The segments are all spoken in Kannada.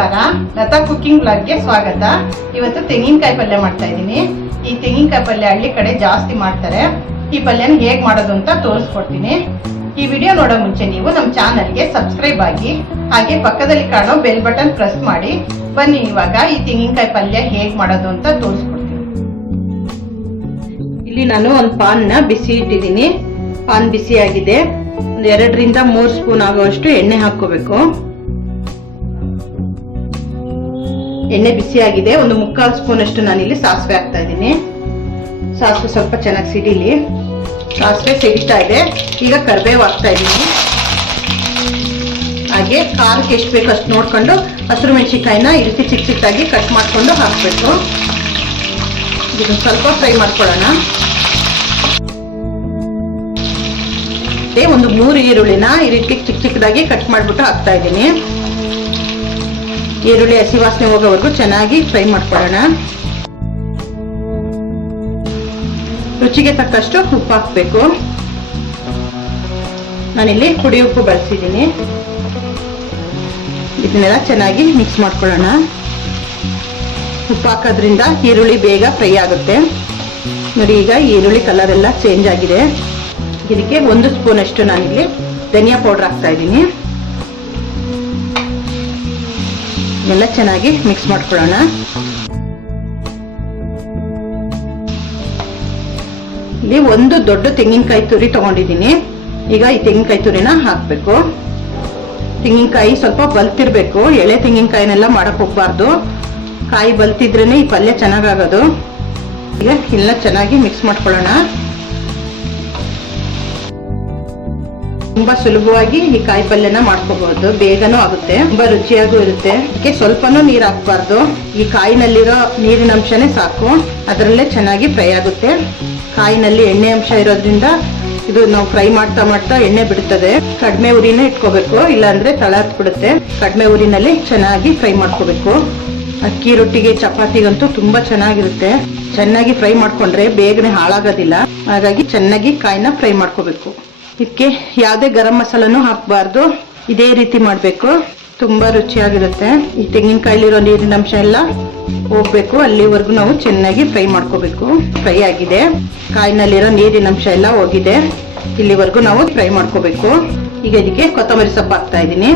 ನಮಸ್ಕಾರ, ಲತಾ ಕುಕಿಂಗ್ ಬ್ಲಾಗ್ಗೆ ಸ್ವಾಗತ. ಇವತ್ತು ತೆಂಗಿನಕಾಯಿ ಪಲ್ಯ ಮಾಡ್ತಾ ಇದ್ದೀನಿ. ಈ ತೆಂಗಿನಕಾಯಿ ಪಲ್ಯ ಹಳ್ಳಿ ಕಡೆ ಜಾಸ್ತಿ ಮಾಡ್ತಾರೆ. ಈ ಪಲ್ಯನ ಹೇಗ್ ಮಾಡೋದು ಅಂತ ತೋರಿಸ್ಕೊಡ್ತೀನಿ. ಈ ವಿಡಿಯೋ ನೋಡೋ ಮುಂಚೆ ನೀವು ನಮ್ಮ ಚಾನಲ್ಗೆ ಸಬ್ಸ್ಕ್ರೈಬ್ ಆಗಿ, ಹಾಗೆ ಪಕ್ಕದಲ್ಲಿ ಕಾಣೋ ಬೆಲ್ ಬಟನ್ ಪ್ರೆಸ್ ಮಾಡಿ. ಬನ್ನಿ ಇವಾಗ ಈ ತೆಂಗಿನಕಾಯಿ ಪಲ್ಯ ಹೇಗ್ ಮಾಡೋದು ಅಂತ ತೋರಿಸ್ಕೊಡ್ತೀನಿ. ಇಲ್ಲಿ ನಾನು ಒಂದು ಪಾನ್ನ ಬಿಸಿ ಇಟ್ಟಿದ್ದೀನಿ. ಪಾನ್ ಬಿಸಿ ಆಗಿದೆ. ಒಂದು 2 ರಿಂದ 3 ಸ್ಪೂನ್ ಆಗುವಷ್ಟು ಎಣ್ಣೆ ಹಾಕೋಬೇಕು. ಎಣ್ಣೆ ಬಿಸಿ ಆಗಿದೆ. ಒಂದು 3/4 ಸ್ಪೂನ್ ಅಷ್ಟು ನಾನಿಲ್ಲಿ ಸಾಸಿವೆ ಹಾಕ್ತಾ ಇದ್ದೀನಿ. ಸಾಸಿವೆ ಸ್ವಲ್ಪ ಚೆನ್ನಾಗಿ ಸಿಡಿಲಿ. ಸಾಸಿವೆ ಸಿಡಿತಾ ಇದೆ. ಈಗ ಕರಿಬೇವು ಹಾಕ್ತಾ ಇದ್ದೀನಿ. ಹಾಗೆ ಖಾರಕ್ಕೆ ಎಷ್ಟು ಬೇಕು ಅಷ್ಟು ನೋಡ್ಕೊಂಡು ಹಸಿರು ಮೆಣಸಿನಕಾಯಿನ ಈ ರೀತಿ ಚಿಕ್ಕ ಚಿಕ್ಕದಾಗಿ ಕಟ್ ಮಾಡ್ಕೊಂಡು ಹಾಕಬೇಕು. ಇದನ್ನು ಸ್ವಲ್ಪ ಫ್ರೈ ಮಾಡ್ಕೊಳ್ಳೋಣ. ಒಂದು 3 ಈರುಳ್ಳಿನ ಈ ರೀತಿ ಚಿಕ್ಕ ಚಿಕ್ಕದಾಗಿ ಕಟ್ ಮಾಡ್ಬಿಟ್ಟು ಹಾಕ್ತಾ ಇದ್ದೀನಿ. ಈರುಳ್ಳಿ ಹಸಿ ವಾಸನೆ ಹೋಗೋವರೆಗೂ ಚೆನ್ನಾಗಿ ಫ್ರೈ ಮಾಡ್ಕೊಳ್ಳೋಣ. ರುಚಿಗೆ ತಕ್ಕಷ್ಟು ಉಪ್ಪು ಹಾಕಬೇಕು. ನಾನಿಲ್ಲಿ ಪುಡಿ ಉಪ್ಪು ಬಳಸಿದ್ದೀನಿ. ಇದನ್ನೆಲ್ಲ ಚೆನ್ನಾಗಿ ಮಿಕ್ಸ್ ಮಾಡ್ಕೊಳ್ಳೋಣ. ಉಪ್ಪು ಹಾಕೋದ್ರಿಂದ ಈರುಳ್ಳಿ ಬೇಗ ಫ್ರೈ ಆಗುತ್ತೆ. ನೋಡಿ, ಈಗ ಈರುಳ್ಳಿ ಕಲರ್ ಎಲ್ಲ ಚೇಂಜ್ ಆಗಿದೆ. ಇದಕ್ಕೆ 1 ಸ್ಪೂನ್ ಅಷ್ಟು ನಾನಿಲ್ಲಿ ಧನಿಯಾ ಪೌಡರ್ ಹಾಕ್ತಾ ಇದ್ದೀನಿ. ಎಲ್ಲ ಚೆನ್ನಾಗಿ ಮಿಕ್ಸ್ ಮಾಡ್ಕೊಳ್ಳೋಣ. ಇಲ್ಲಿ 1 ದೊಡ್ಡ ತೆಂಗಿನಕಾಯಿ ತುರಿ ತಗೊಂಡಿದ್ದೀನಿ. ಈಗ ಈ ತೆಂಗಿನಕಾಯಿ ತುರಿನ ಹಾಕ್ಬೇಕು. ತೆಂಗಿನಕಾಯಿ ಸ್ವಲ್ಪ ಬಲ್ತಿರ್ಬೇಕು. ಎಳೆ ತೆಂಗಿನಕಾಯಿನೆಲ್ಲ ಮಾಡಕ್ ಹೋಗ್ಬಾರ್ದು. ಕಾಯಿ ಬಲ್ತಿದ್ರೇನೆ ಈ ಪಲ್ಯ ಚೆನ್ನಾಗಾಗೋದು. ಈಗ ಎಲ್ಲ ಚೆನ್ನಾಗಿ ಮಿಕ್ಸ್ ಮಾಡ್ಕೊಳ್ಳೋಣ. ತುಂಬಾ ಸುಲಭವಾಗಿ ಈ ಕಾಯಿ ಪಲ್ಯನ ಮಾಡ್ಕೋಬಹುದು. ಬೇಗನೂ ಆಗುತ್ತೆ, ತುಂಬಾ ರುಚಿಯಾಗೂ ಇರುತ್ತೆ. ಅದಕ್ಕೆ ಸ್ವಲ್ಪನೂ ನೀರು ಹಾಕ್ಬಾರ್ದು. ಈ ಕಾಯಿನಲ್ಲಿರೋ ನೀರಿನ ಅಂಶನೇ ಸಾಕು. ಅದರಲ್ಲೇ ಚೆನ್ನಾಗಿ ಫ್ರೈ ಆಗುತ್ತೆ. ಕಾಯಿನಲ್ಲಿ ಎಣ್ಣೆ ಅಂಶ ಇರೋದ್ರಿಂದ ಇದು ನಾವು ಫ್ರೈ ಮಾಡ್ತಾ ಮಾಡ್ತಾ ಎಣ್ಣೆ ಬಿಡುತ್ತದೆ. ಕಡಿಮೆ ಉರಿನೇ ಇಟ್ಕೋಬೇಕು, ಇಲ್ಲಾಂದ್ರೆ ತಳ ಹತ್ಬಿಡುತ್ತೆ. ಕಡಿಮೆ ಉರಿನಲ್ಲಿ ಚೆನ್ನಾಗಿ ಫ್ರೈ ಮಾಡ್ಕೋಬೇಕು. ಅಕ್ಕಿ ರೊಟ್ಟಿಗೆ ಚಪಾತಿಗಂತೂ ತುಂಬಾ ಚೆನ್ನಾಗಿರುತ್ತೆ. ಚೆನ್ನಾಗಿ ಫ್ರೈ ಮಾಡ್ಕೊಂಡ್ರೆ ಬೇಗನೆ ಹಾಳಾಗೋದಿಲ್ಲ. ಹಾಗಾಗಿ ಚೆನ್ನಾಗಿ ಕಾಯಿನ ಫ್ರೈ ಮಾಡ್ಕೋಬೇಕು. ಇದಕ್ಕೆ ಯಾವುದೇ ಗರಂ ಮಸಾಲನೂ ಹಾಕಬಾರ್ದು. ಇದೇ ರೀತಿ ಮಾಡಬೇಕು. ತುಂಬಾ ರುಚಿಯಾಗಿರುತ್ತೆ. ಈ ತೆಂಗಿನಕಾಯಿಲಿರೋ ನೀರಿನ ಅಂಶ ಎಲ್ಲ ಹೋಗ್ಬೇಕು. ಅಲ್ಲಿವರೆಗೂ ನಾವು ಚೆನ್ನಾಗಿ ಫ್ರೈ ಮಾಡ್ಕೋಬೇಕು. ಫ್ರೈ ಆಗಿದೆ. ಕಾಯಿನಲ್ಲಿರೋ ನೀರಿನ ಅಂಶ ಎಲ್ಲ ಹೋಗಿದೆ. ಇಲ್ಲಿವರೆಗೂ ನಾವು ಫ್ರೈ ಮಾಡ್ಕೋಬೇಕು. ಈಗ ಇದಕ್ಕೆ ಕೊತ್ತಂಬರಿ ಸೊಪ್ಪು ಹಾಕ್ತಾ ಇದ್ದೀನಿ.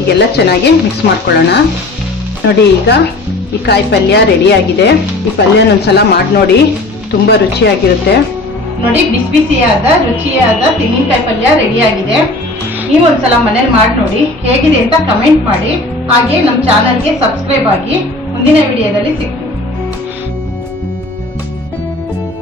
ಈಗೆಲ್ಲ ಚೆನ್ನಾಗಿ ಮಿಕ್ಸ್ ಮಾಡ್ಕೊಳ್ಳೋಣ. ನೋಡಿ, ಈಗ ಈ ಕಾಯಿ ಪಲ್ಯ ರೆಡಿ ಆಗಿದೆ. ಈ ಪಲ್ಯನ ಒಂದ್ಸಲ ಮಾಡಿ ನೋಡಿ, ತುಂಬಾ ರುಚಿಯಾಗಿರುತ್ತೆ. ನೋಡಿ, ಬಿಸಿ ಬಿಸಿಯಾದ ರುಚಿಯಾದ ತೆಂಗಿನಕಾಯಿ ಪಲ್ಯ ರೆಡಿ ಆಗಿದೆ. ನೀವು ಒಂದ್ಸಲ ಮನೇಲಿ ಮಾಡಿ ನೋಡಿ, ಹೇಗಿದೆ ಅಂತ ಕಮೆಂಟ್ ಮಾಡಿ. ಹಾಗೆ ನಮ್ಮ ಚಾನಲ್ಗೆ ಸಬ್ಸ್ಕ್ರೈಬ್ ಆಗಿ. ಮುಂದಿನ ವಿಡಿಯೋದಲ್ಲಿ ಸಿಗ್ತೀವಿ.